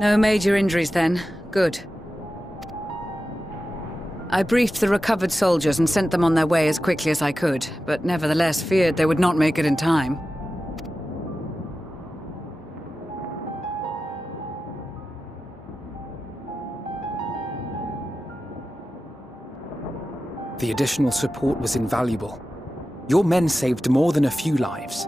No major injuries then. Good. I briefed the recovered soldiers and sent them on their way as quickly as I could, but nevertheless feared they would not make it in time. The additional support was invaluable. Your men saved more than a few lives.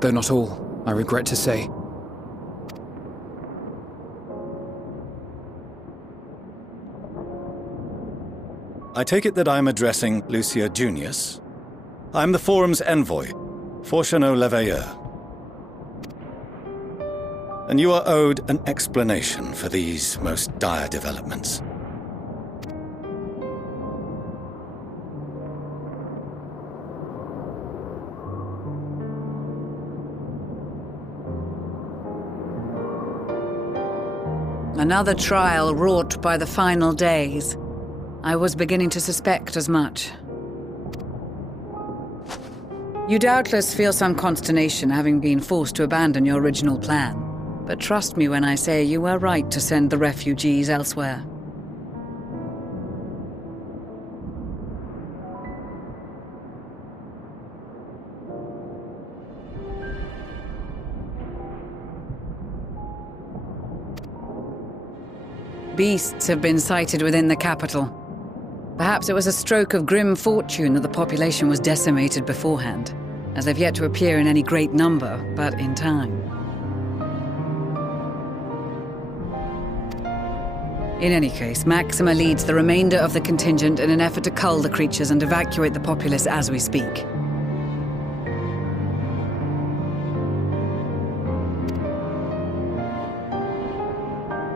Though not all, I regret to say. I take it that I'm addressing Lucia Junius. I'm the Forum's envoy, Fortuneau Leveilleur. And you are owed an explanation for these most dire developments. Another trial wrought by the final days. I was beginning to suspect as much. You doubtless feel some consternation having been forced to abandon your original plan. But trust me when I say you were right to send the refugees elsewhere. Beasts have been sighted within the capital. Perhaps it was a stroke of grim fortune that the population was decimated beforehand, as they've yet to appear in any great number, but in time. In any case, Maxima leads the remainder of the contingent in an effort to cull the creatures and evacuate the populace as we speak.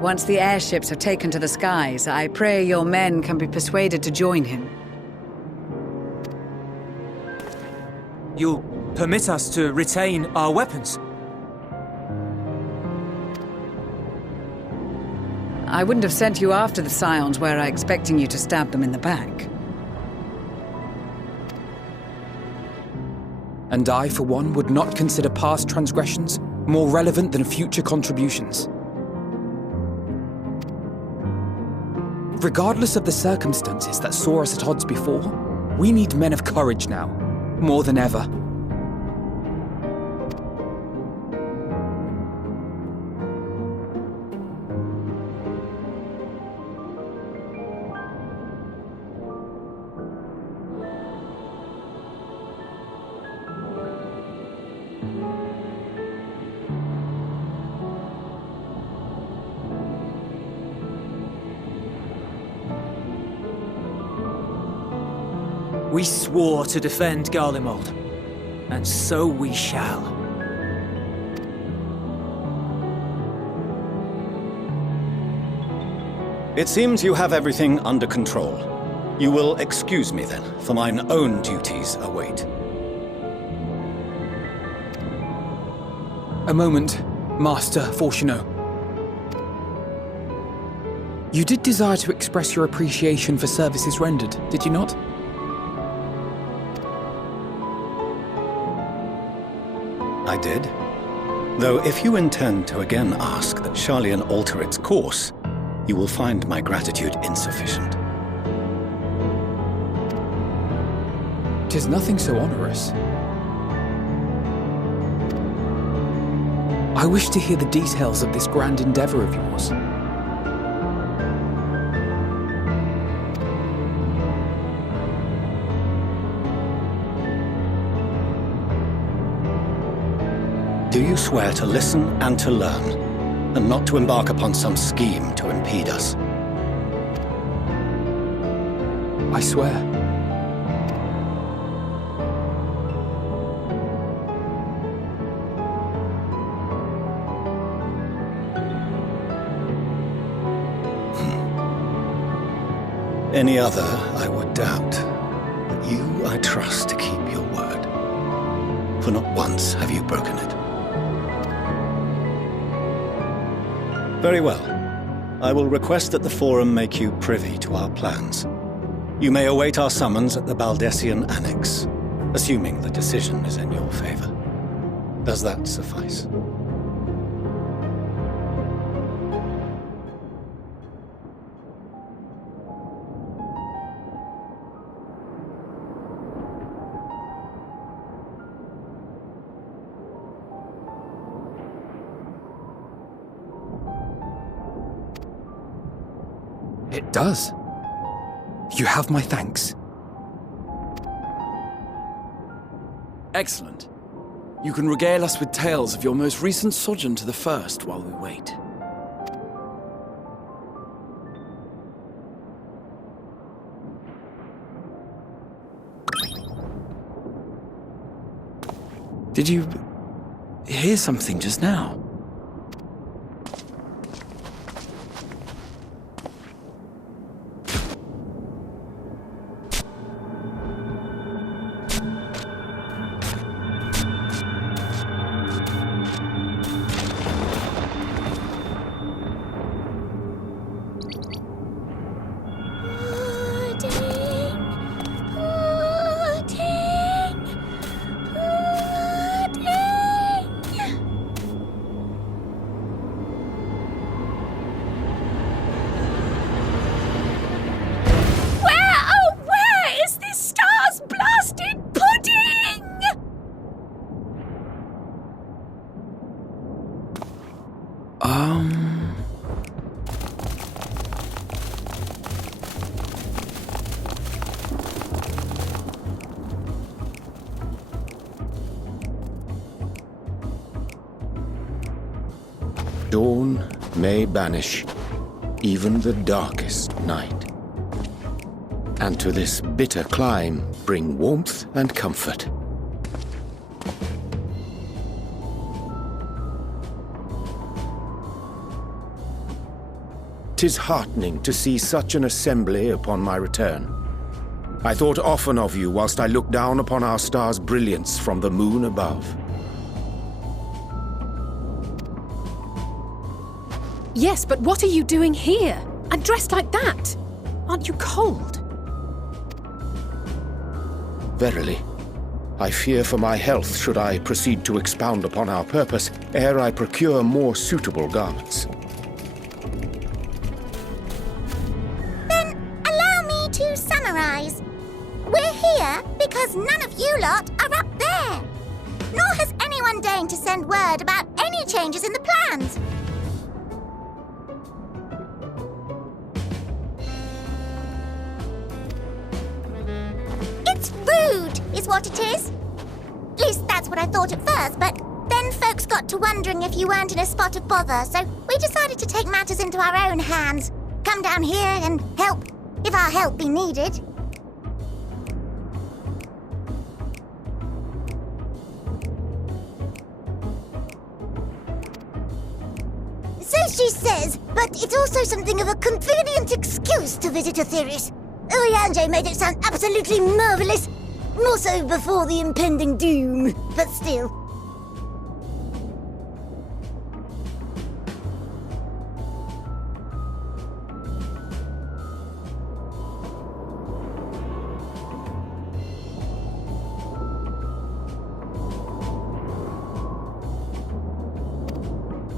Once the airships have taken to the skies, I pray your men can be persuaded to join him. You'll permit us to retain our weapons? I wouldn't have sent you after the Scions were I expecting you to stab them in the back. And I, for one, would not consider past transgressions more relevant than future contributions. Regardless of the circumstances that saw us at odds before, we need men of courage now, more than ever. We swore to defend Garlemald, and so we shall. It seems you have everything under control. You will excuse me then, for mine own duties await. A moment, Master Fortuneau. You did desire to express your appreciation for services rendered, did you not? I did. Though if you intend to again ask that Charlian alter its course, you will find my gratitude insufficient. 'Tis nothing so onerous. I wish to hear the details of this grand endeavor of yours. Do you swear to listen and to learn, and not to embark upon some scheme to impede us? I swear. Any other I would doubt, but you I trust to keep your word. For not once have you broken it. Very well. I will request that the Forum make you privy to our plans. You may await our summons at the Baldessian Annex. assuming the decision is in your favor. Does that suffice? It does. You have my thanks. Excellent. You can regale us with tales of your most recent sojourn to the First while we wait. Did you hear something just now? Dawn may banish even the darkest night, and to this bitter clime bring warmth and comfort. 'Tis heartening to see such an assembly upon my return. I thought often of you whilst I looked down upon our star's brilliance from the moon above. Yes, but what are you doing here? And dressed like that? Aren't you cold? Verily, I fear for my health should I proceed to expound upon our purpose ere I procure more suitable garments. Then allow me to summarize. We're here because none of you lot are up there. Nor has anyone deigned to send word about any changes in the plans. It's rude, is what it is. At least that's what I thought at first, but then folks got to wondering if you weren't in a spot of bother, so we decided to take matters into our own hands. Come down here and help, if our help be needed. So she says, but it's also something of a convenient excuse to visit Aetherius. Urianger made it sound absolutely marvelous. More so before the impending doom, but still.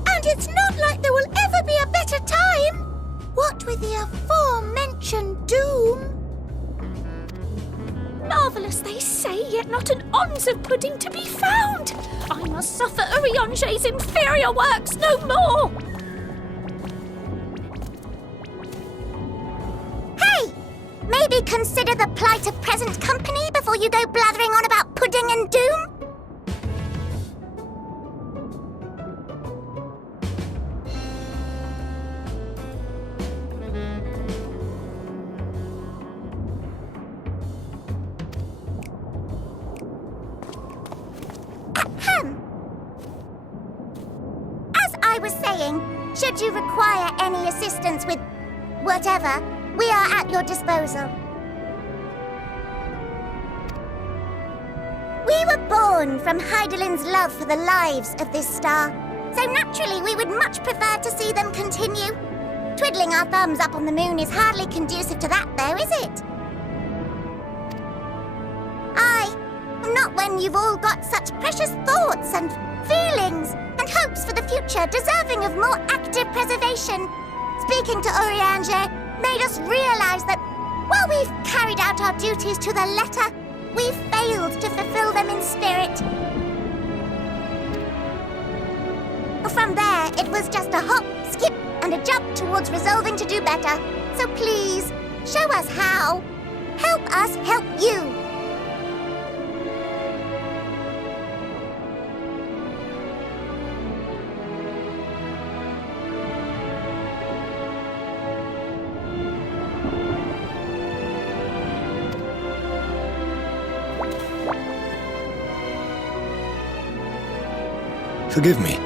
And it's not like there will ever be a better time. What with the aforementioned doom? Marvellous, they say, yet not an ounce of pudding to be found. I must suffer Urianger's inferior works no more. Hey! Maybe consider the plight of present company before you go blathering on about pudding and doom? As I was saying, should you require any assistance with whatever, we are at your disposal. We were born from Hydaelyn's love for the lives of this star, so naturally we would much prefer to see them continue. Twiddling our thumbs up on the moon is hardly conducive to that, though, is it? when you've all got such precious thoughts and feelings and hopes for the future deserving of more active preservation. Speaking to Orianger made us realize that while we've carried out our duties to the letter, we've failed to fulfill them in spirit. From there, it was just a hop, skip, and a jump towards resolving to do better. So please, show us how. Help us help you. Forgive me,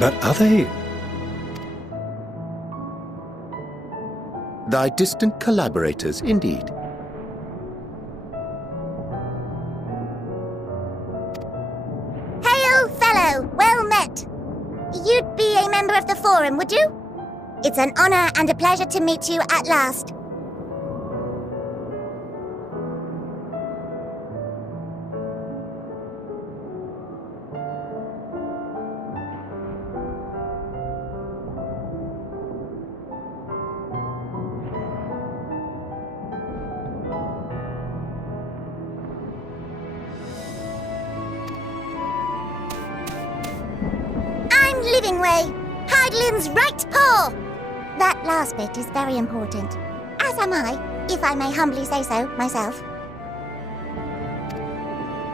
but are they... Thy distant collaborators, indeed. Hail, fellow! Well met! You'd be a member of the Forum, would you? It's an honor and a pleasure to meet you at last. Livingway, Hydelin's right paw! That last bit is very important. As am I, if I may humbly say so myself.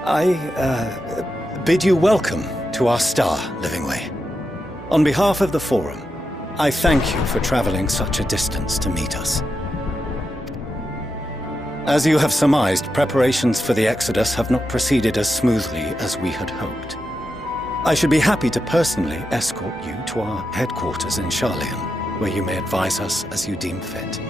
I bid you welcome to our star, Livingway. On behalf of the Forum, I thank you for traveling such a distance to meet us. As you have surmised, preparations for the Exodus have not proceeded as smoothly as we had hoped. I should be happy to personally escort you to our headquarters in Charlian, where you may advise us as you deem fit.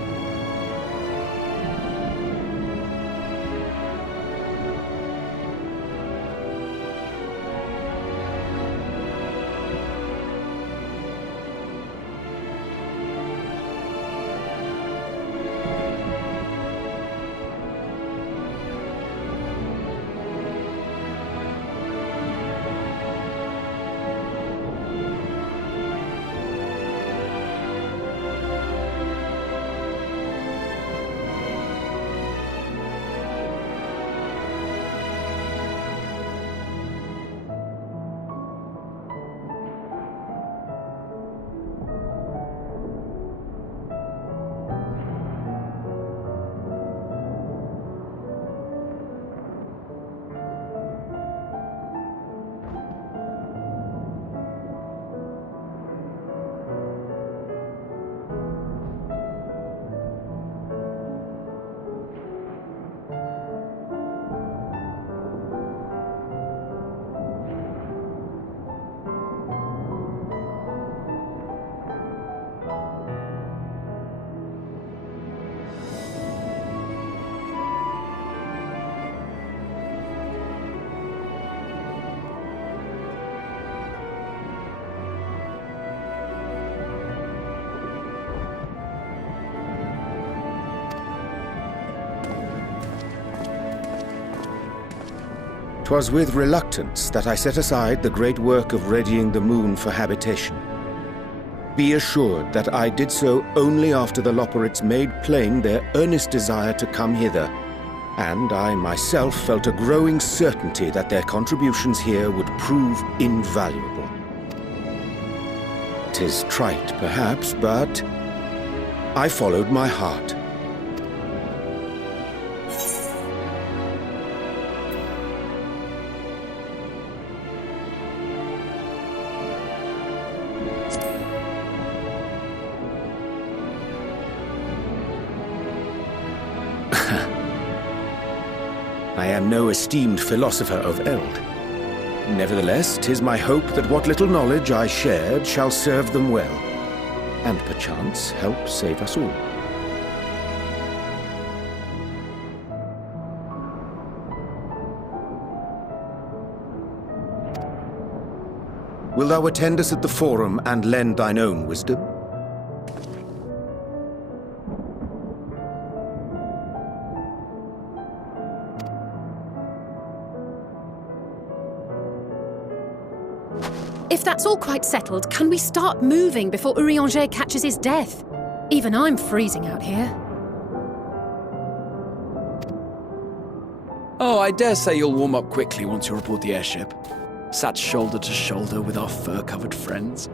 "'Twas with reluctance that I set aside the great work of readying the moon for habitation. Be assured that I did so only after the Loperites made plain their earnest desire to come hither, and I myself felt a growing certainty that their contributions here would prove invaluable. 'Tis trite, perhaps, but I followed my heart. I am no esteemed philosopher of eld. Nevertheless, 'tis my hope that what little knowledge I shared shall serve them well, and perchance help save us all. Will thou attend us at the Forum and lend thine own wisdom? If that's all quite settled, can we start moving before Urianger catches his death? Even I'm freezing out here. Oh, I dare say you'll warm up quickly once you're aboard the airship. Sat shoulder to shoulder with our fur-covered friends.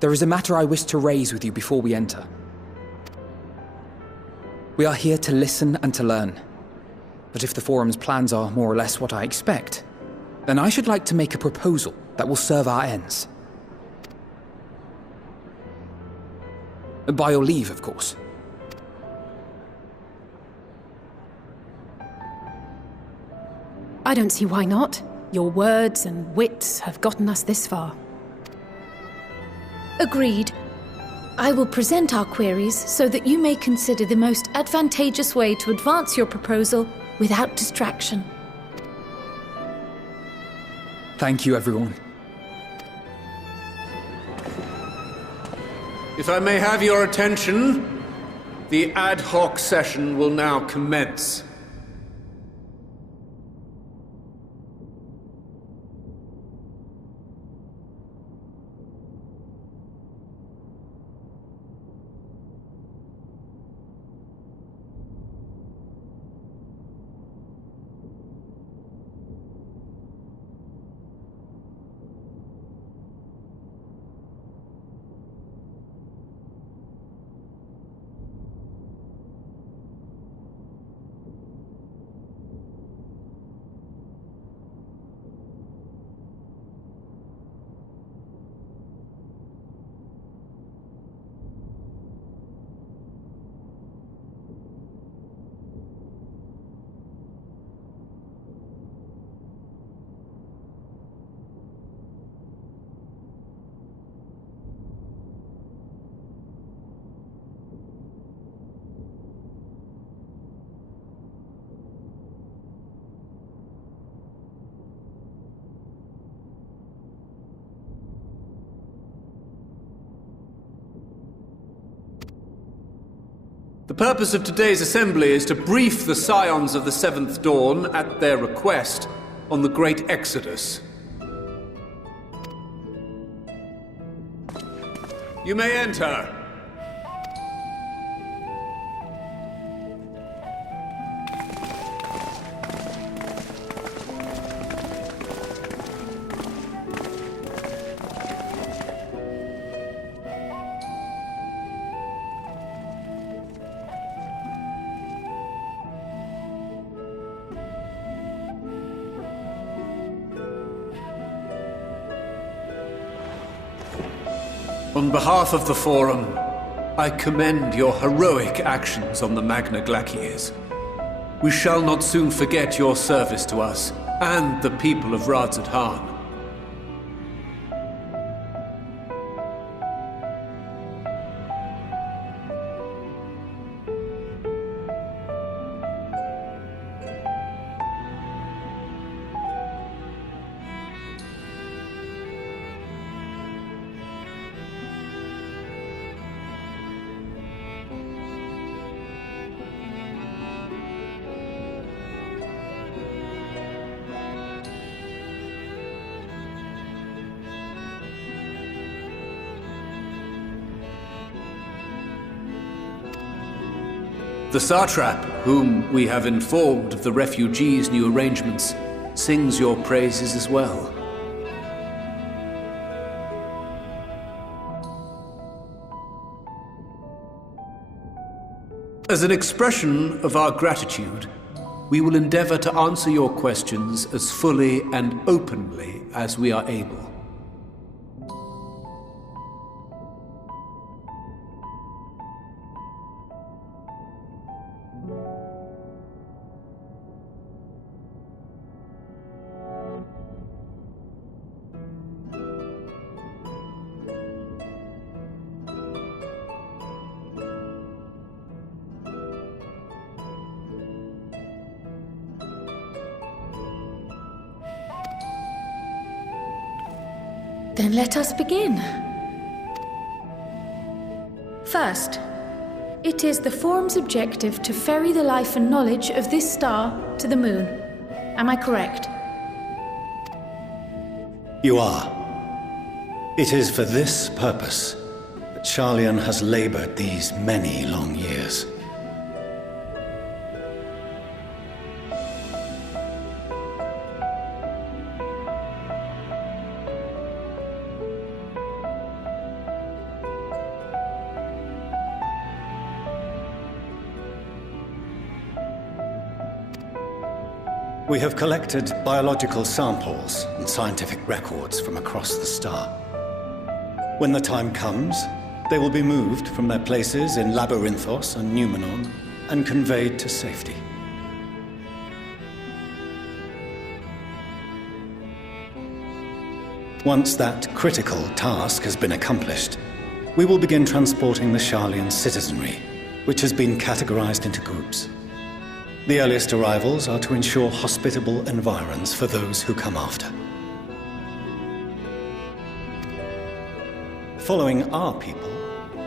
There is a matter I wish to raise with you before we enter. We are here to listen and to learn. But if the Forum's plans are more or less what I expect, then I should like to make a proposal that will serve our ends. By your leave, of course. I don't see why not. Your words and wits have gotten us this far. Agreed. I will present our queries so that you may consider the most advantageous way to advance your proposal without distraction. Thank you, everyone. If I may have your attention, the ad hoc session will now commence. The purpose of today's assembly is to brief the Scions of the Seventh Dawn, at their request, on the Great Exodus. You may enter. On behalf of the Forum, I commend your heroic actions on the Magna Glaciers. We shall not soon forget your service to us and the people of Radzat-Han. The Satrap, whom we have informed of the refugees' new arrangements, sings your praises as well. As an expression of our gratitude, we will endeavor to answer your questions as fully and openly as we are able. Then let us begin. First, it is the Forum's objective to ferry the life and knowledge of this star to the moon. Am I correct? You are. It is for this purpose that Charlian has labored these many long years. We have collected biological samples and scientific records from across the star. When the time comes, they will be moved from their places in Labyrinthos and Numenon and conveyed to safety. Once that critical task has been accomplished, we will begin transporting the Sharlayan citizenry, which has been categorized into groups. The earliest arrivals are to ensure hospitable environs for those who come after. Following our people,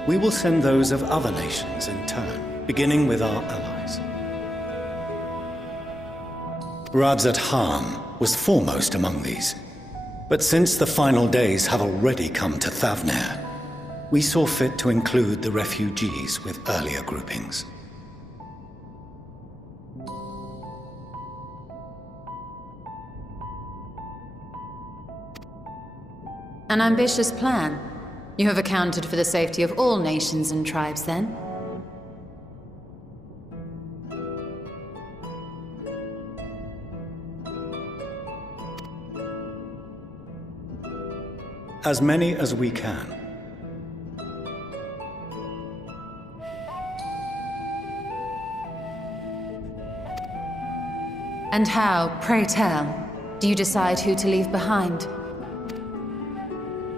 we will send those of other nations in turn, beginning with our allies. Radzat Han was foremost among these. But since the final days have already come to Thavnair, we saw fit to include the refugees with earlier groupings. An ambitious plan. You have accounted for the safety of all nations and tribes, then? As many as we can. And how, pray tell, do you decide who to leave behind?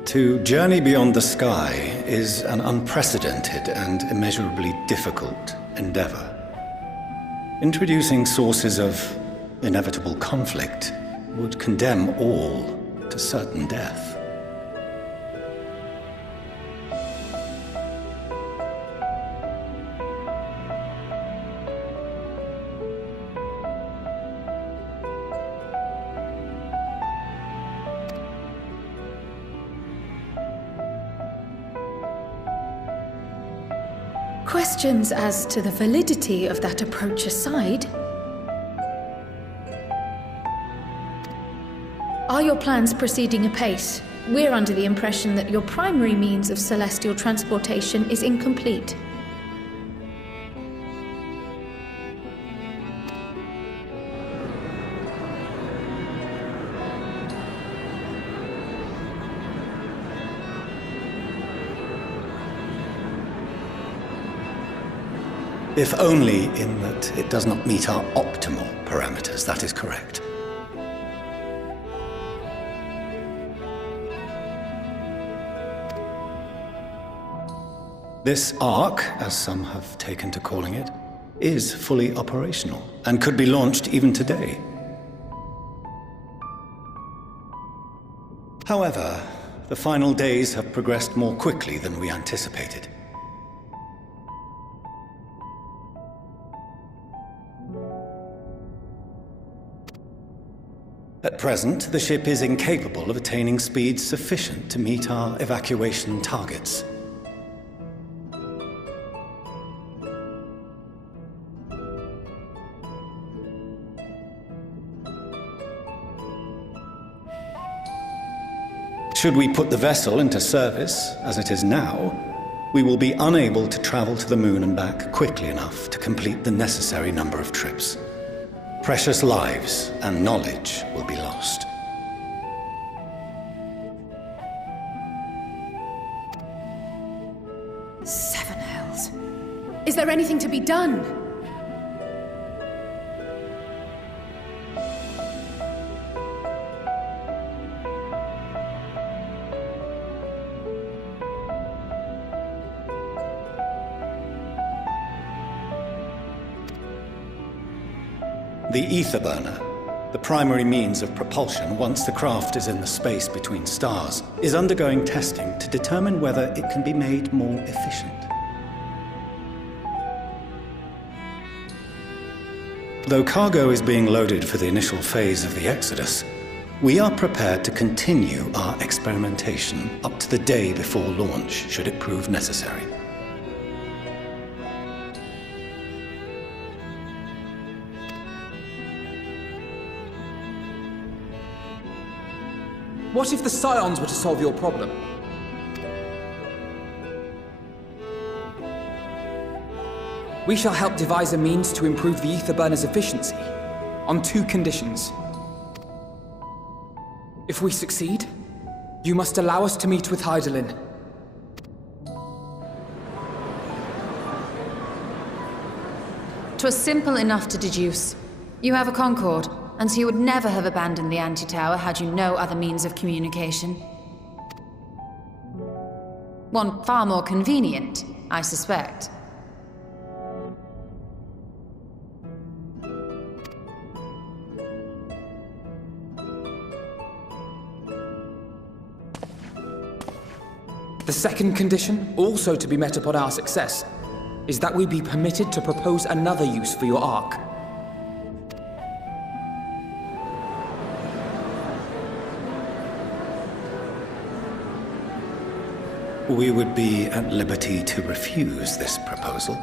To journey beyond the sky is an unprecedented and immeasurably difficult endeavor. Introducing sources of inevitable conflict would condemn all to certain death. Questions as to the validity of that approach aside, are your plans proceeding apace? We're under the impression that your primary means of celestial transportation is incomplete. If only in that it does not meet our optimal parameters, that is correct. This ark, as some have taken to calling it, is fully operational and could be launched even today. However, the final days have progressed more quickly than we anticipated. At present, the ship is incapable of attaining speeds sufficient to meet our evacuation targets. Should we put the vessel into service, as it is now, we will be unable to travel to the moon and back quickly enough to complete the necessary number of trips. Precious lives and knowledge will be lost. Seven hells. Is there anything to be done? The ether burner, the primary means of propulsion once the craft is in the space between stars, is undergoing testing to determine whether it can be made more efficient. Though cargo is being loaded for the initial phase of the Exodus, we are prepared to continue our experimentation up to the day before launch, should it prove necessary. What if the Scions were to solve your problem? We shall help devise a means to improve the ether burner's efficiency. on 2 conditions. If we succeed, you must allow us to meet with Hydaelyn. "'Twas simple enough to deduce. You have a Concord, and so you would never have abandoned the anti-tower had you no other means of communication. One far more convenient, I suspect." The second condition, also to be met upon our success, is that we be permitted to propose another use for your Ark. We would be at liberty to refuse this proposal.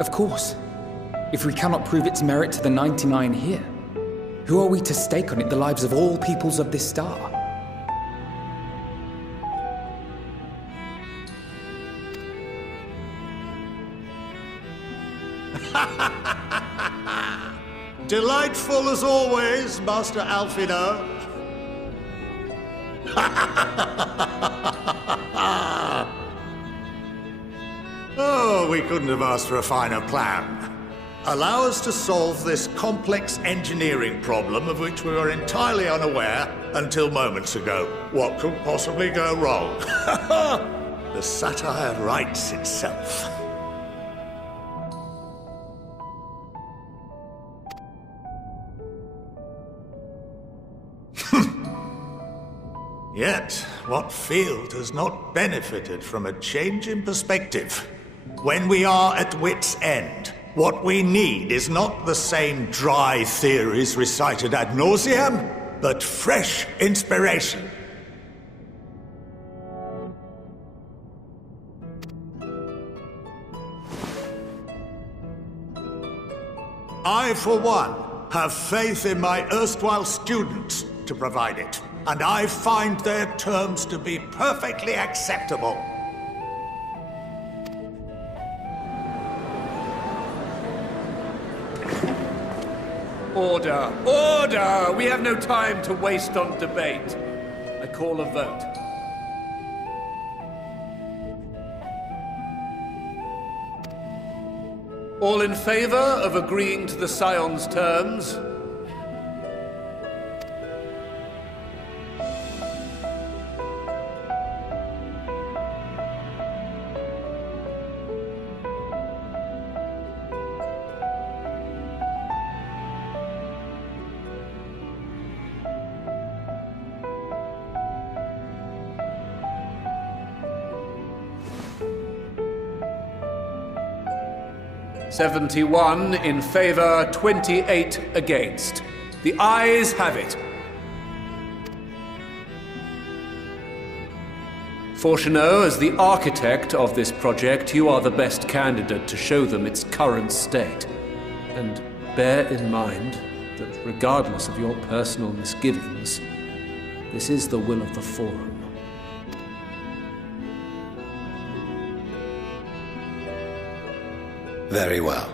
Of course. If we cannot prove its merit to the 99 here, who are we to stake on it the lives of all peoples of this star? Delightful as always, Master Alfino. Oh, we couldn't have asked for a finer plan. Allow us to solve this complex engineering problem of which we were entirely unaware until moments ago. What could possibly go wrong? The satire writes itself. Yet, what field has not benefited from a change in perspective? When we are at wit's end, what we need is not the same dry theories recited ad nauseam, but fresh inspiration. I, for one, have faith in my erstwhile students to provide it, and I find their terms to be perfectly acceptable. Order! Order! We have no time to waste on debate. I call a vote. All in favor of agreeing to the Scion's terms? "71 in favor, 28 against. The ayes have it. Fourcheneau, as the architect of this project, you are the best candidate to show them its current state. And bear in mind that regardless of your personal misgivings, this is the will of the Forum. Very well.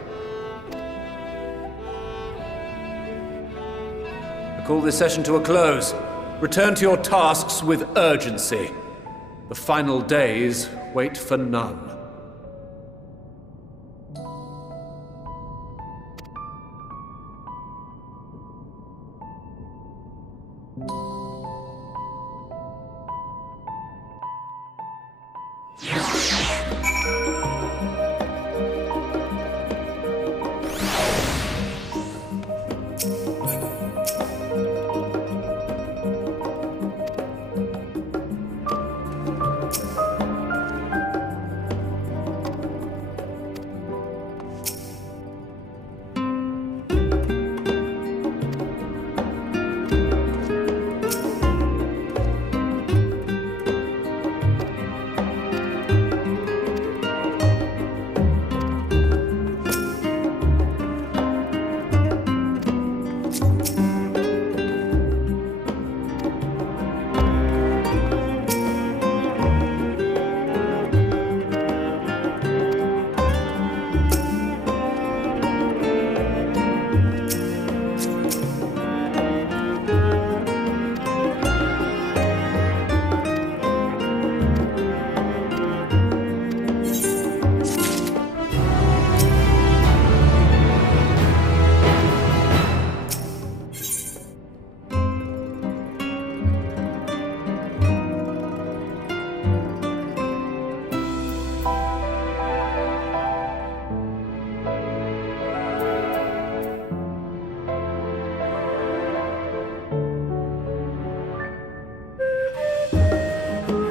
I call this session to a close. Return to your tasks with urgency. The final days wait for none.